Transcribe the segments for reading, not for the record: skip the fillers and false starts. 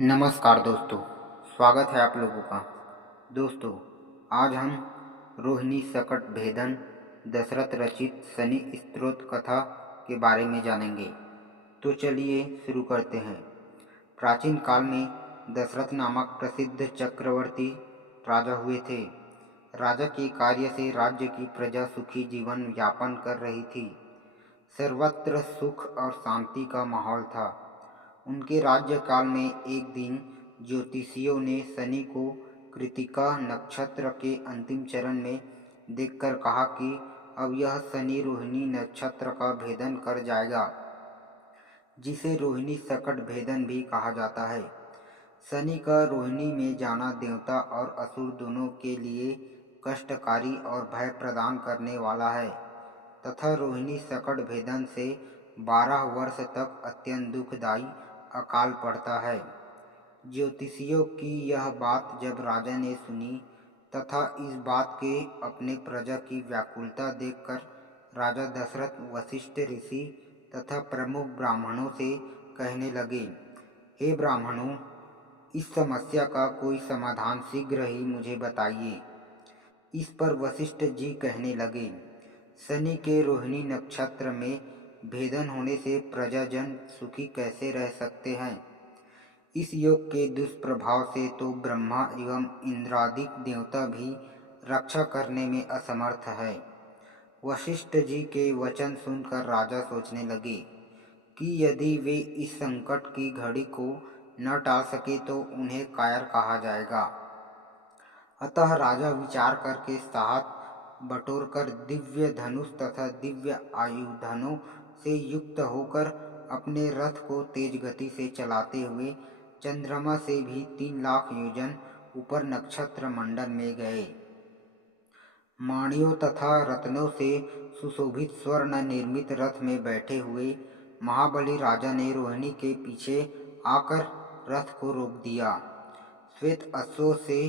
नमस्कार दोस्तों, स्वागत है आप लोगों का। दोस्तों, आज हम रोहिणी सकट भेदन दशरथ रचित शनि स्तोत्र कथा के बारे में जानेंगे। तो चलिए शुरू करते हैं। प्राचीन काल में दशरथ नामक प्रसिद्ध चक्रवर्ती राजा हुए थे। राजा के कार्य से राज्य की प्रजा सुखी जीवन यापन कर रही थी। सर्वत्र सुख और शांति का माहौल था। उनके राज्यकाल में एक दिन ज्योतिषियों ने शनि को कृतिका नक्षत्र के अंतिम चरण में देखकर कहा कि अब यह शनि रोहिणी नक्षत्र का भेदन कर जाएगा, जिसे रोहिणी सकट भेदन भी कहा जाता है। शनि का रोहिणी में जाना देवता और असुर दोनों के लिए कष्टकारी और भय प्रदान करने वाला है तथा रोहिणी सकट भेदन से 12 वर्ष तक अत्यंत दुखदायी अकाल पड़ता है। ज्योतिषियों की यह बात जब राजा ने सुनी तथा इस बात के अपने प्रजा की व्याकुलता देखकर राजा दशरथ वशिष्ठ ऋषि तथा प्रमुख ब्राह्मणों से कहने लगे, हे ब्राह्मणों, इस समस्या का कोई समाधान शीघ्र ही मुझे बताइए। इस पर वशिष्ठ जी कहने लगे, शनि के रोहिणी नक्षत्र में भेदन होने से प्रजाजन सुखी कैसे रह सकते हैं। इस योग के दुष्प्रभाव से तो ब्रह्मा एवं इंद्रादिक देवता भी रक्षा करने में असमर्थ है। वशिष्ठ जी के वचन सुनकर राजा सोचने लगे कि यदि वे इस संकट की घड़ी को न टाल सके तो उन्हें कायर कहा जाएगा। अतः राजा विचार करके साहस बटोरकर दिव्य धनुष तथा दिव्य आयुधनों से युक्त होकर अपने रथ को तेज गति से चलाते हुए चंद्रमा से भी 3 लाख योजन ऊपर नक्षत्र मंडल में गए। माणियों तथा रत्नों से सुशोभित स्वर्ण निर्मित रथ में बैठे हुए महाबली राजा ने रोहिणी के पीछे आकर रथ को रोक दिया। श्वेत अश्वों से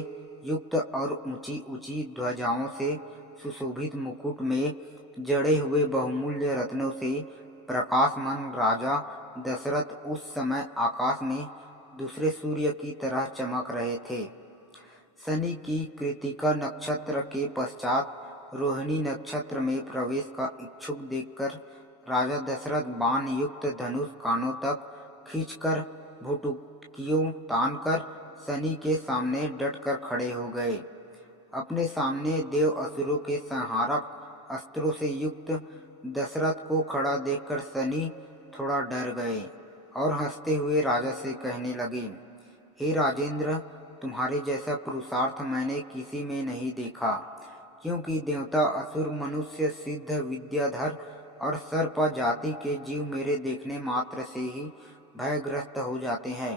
युक्त और ऊंची ऊंची ध्वजाओं से सुशोभित मुकुट में जड़े हुए बहुमूल्य रत्नों से प्रकाशमान राजा दशरथ उस समय आकाश में दूसरे सूर्य की तरह चमक रहे थे। शनि की कृतिका नक्षत्र के पश्चात रोहिणी नक्षत्र में प्रवेश का इच्छुक देखकर राजा दशरथ बाण युक्त धनुष कानों तक खींचकर भुटुकियों तानकर शनि के सामने डटकर खड़े हो गए। अपने सामने देव असुरों के संहारक अस्त्रों से युक्त दशरथ को खड़ा देखकर शनि थोड़ा डर गए और हंसते हुए राजा से कहने लगे, हे राजेंद्र, तुम्हारे जैसा पुरुषार्थ मैंने किसी में नहीं देखा, क्योंकि देवता असुर मनुष्य सिद्ध विद्याधर और सर्प जाति के जीव मेरे देखने मात्र से ही भयग्रस्त हो जाते हैं।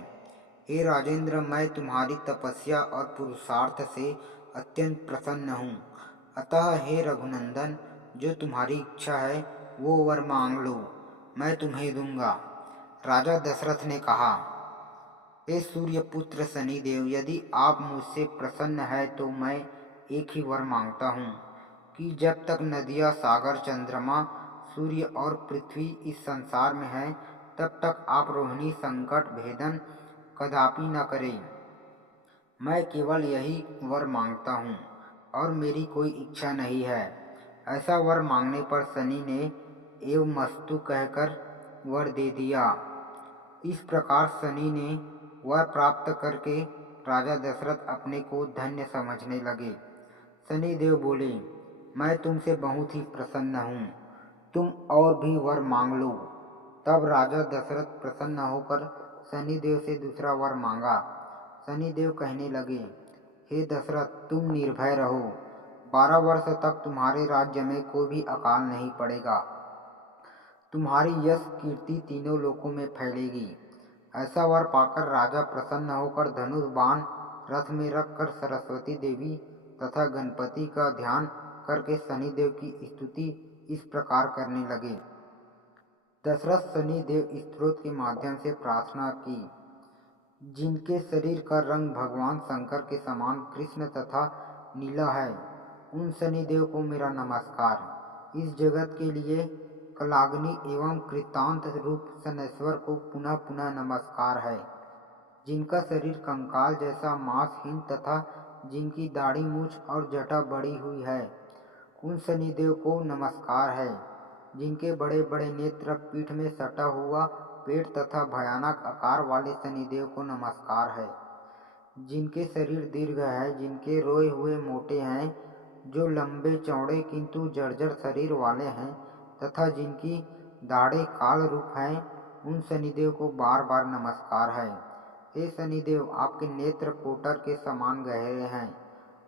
हे राजेंद्र, मैं तुम्हारी तपस्या और पुरुषार्थ से अत्यंत प्रसन्न हूँ। अतः हे रघुनंदन, जो तुम्हारी इच्छा है वो वर मांग लो, मैं तुम्हें दूंगा। राजा दशरथ ने कहा, हे सूर्यपुत्र शनिदेव, यदि आप मुझसे प्रसन्न है तो मैं एक ही वर मांगता हूँ कि जब तक नदियाँ, सागर, चंद्रमा, सूर्य और पृथ्वी इस संसार में है तब तक आप रोहिणी संकट भेदन कदापि न करें। मैं केवल यही वर मांगता हूँ और मेरी कोई इच्छा नहीं है। ऐसा वर मांगने पर शनि ने एवमस्तु कहकर वर दे दिया। इस प्रकार शनि ने वर प्राप्त करके राजा दशरथ अपने को धन्य समझने लगे। शनिदेव बोले, मैं तुमसे बहुत ही प्रसन्न हूँ, तुम और भी वर मांग लो। तब राजा दशरथ प्रसन्न होकर शनिदेव से दूसरा वर मांगा। शनिदेव कहने लगे, हे दशरथ, तुम निर्भय रहो, 12 वर्ष तक तुम्हारे राज्य में कोई भी अकाल नहीं पड़ेगा। तुम्हारी यश कीर्ति तीनों लोकों में फैलेगी। ऐसा वर पाकर राजा प्रसन्न होकर धनुष बाण रथ में रखकर सरस्वती देवी तथा गणपति का ध्यान करके शनिदेव की स्तुति इस प्रकार करने लगे। दशरथ शनिदेव स्तोत्र के माध्यम से प्रार्थना की, जिनके शरीर का रंग भगवान शंकर के समान कृष्ण तथा नीला है, उन शनिदेव को मेरा नमस्कार। इस जगत के लिए कलाग्नि एवं कृतांत रूप शनैश्वर को पुनः पुनः नमस्कार है। जिनका शरीर कंकाल जैसा मांसहीन तथा जिनकी दाढ़ी मूछ और जटा बढ़ी हुई है, उन शनिदेव को नमस्कार है। जिनके बड़े बड़े नेत्र, पीठ में सटा हुआ पेट तथा भयानक आकार वाले शनिदेव को नमस्कार है। जिनके शरीर दीर्घ है, जिनके रोए हुए मोटे हैं, जो लंबे चौड़े किंतु जर्जर शरीर वाले हैं तथा जिनकी दाढ़ें काल रूप हैं, उन शनिदेव को बार बार नमस्कार है। हे शनिदेव, आपके नेत्र कोटर के समान गहरे हैं,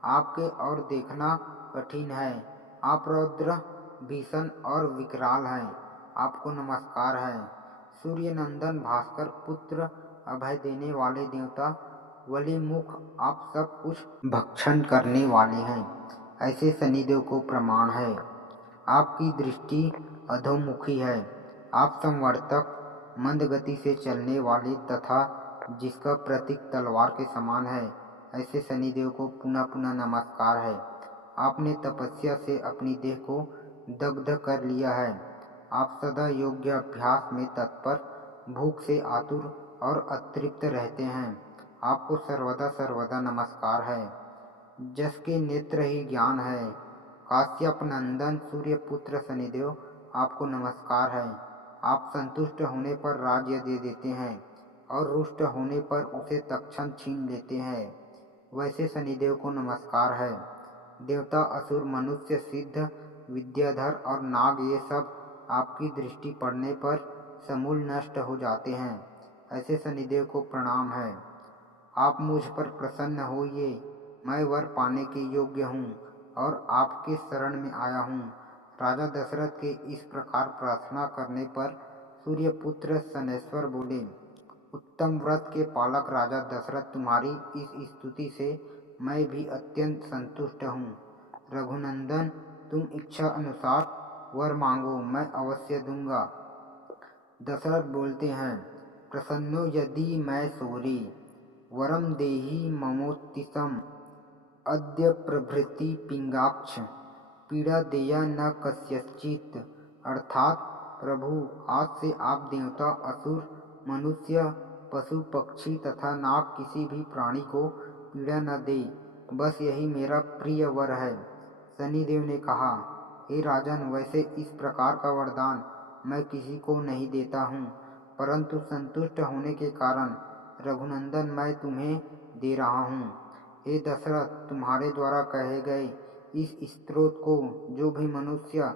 आपके और देखना कठिन है। आप रौद्र, भीषण और विकराल हैं, आपको नमस्कार है। सूर्य नंदन, भास्कर पुत्र, अभय देने वाले देवता, वली मुख, आप सब कुछ भक्षण करने वाले हैं, ऐसे शनिदेव को प्रमाण है। आपकी दृष्टि अधोमुखी है, आप संवर्तक, मंद गति से चलने वाले तथा जिसका प्रतीक तलवार के समान है, ऐसे शनिदेव को पुनः पुनः नमस्कार है। आपने तपस्या से अपनी देह को दग्ध कर लिया है, आप सदा योग्य अभ्यास में तत्पर, भूख से आतुर और अतृप्त रहते हैं, आपको सर्वदा सर्वदा नमस्कार है। जस के नेत्र ही ज्ञान है, काश्यप नंदन सूर्यपुत्र शनिदेव, आपको नमस्कार है। आप संतुष्ट होने पर राज्य दे देते हैं और रुष्ट होने पर उसे तत्क्षण छीन लेते हैं, वैसे शनिदेव को नमस्कार है। देवता, असुर, मनुष्य, सिद्ध, विद्याधर और नाग, ये सब आपकी दृष्टि पड़ने पर समूल नष्ट हो जाते हैं, ऐसे शनिदेव को प्रणाम है। आप मुझ पर प्रसन्न होइए, मैं वर पाने के योग्य हूँ और आपके शरण में आया हूँ। राजा दशरथ के इस प्रकार प्रार्थना करने पर सूर्यपुत्र शनैश्वर बोले, उत्तम व्रत के पालक राजा दशरथ, तुम्हारी इस स्तुति से मैं भी अत्यंत संतुष्ट हूँ। रघुनंदन, तुम इच्छा अनुसार वर मांगो, मैं अवश्य दूंगा। दशरथ बोलते हैं, प्रसन्नो यदि मैं सूरी, वरम देहि ममोत्तिशम, अद्य प्रभृति पिंगाक्ष, पीड़ा देया न कस्यचित्। अर्थात, प्रभु, आज से आप देवता, असुर, मनुष्य, पशु, पक्षी तथा नाग किसी भी प्राणी को पीड़ा न दे, बस यही मेरा प्रिय वर है। शनिदेव ने कहा, हे राजन, वैसे इस प्रकार का वरदान मैं किसी को नहीं देता हूँ, परंतु संतुष्ट होने के कारण रघुनंदन मैं तुम्हें दे रहा हूँ। हे दशरथ, तुम्हारे द्वारा कहे गए इस स्तोत्र को जो भी मनुष्य,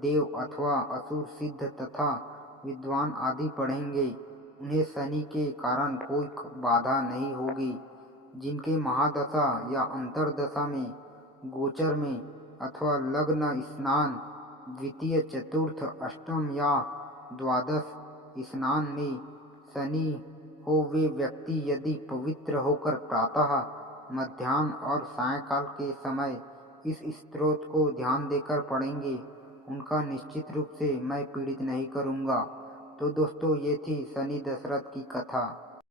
देव अथवा असुर, सिद्ध तथा विद्वान आदि पढ़ेंगे, उन्हें शनि के कारण कोई बाधा नहीं होगी। जिनके महादशा या अंतरदशा में, गोचर में अथवा लग्न, स्नान, द्वितीय, चतुर्थ, अष्टम या द्वादश स्नान में शनि हो, वे व्यक्ति यदि पवित्र होकर प्रातः, मध्याह्न और सायंकाल के समय इस स्तोत्र को ध्यान देकर पढ़ेंगे, उनका निश्चित रूप से मैं पीड़ित नहीं करूँगा। तो दोस्तों, ये थी शनि दशरथ की कथा।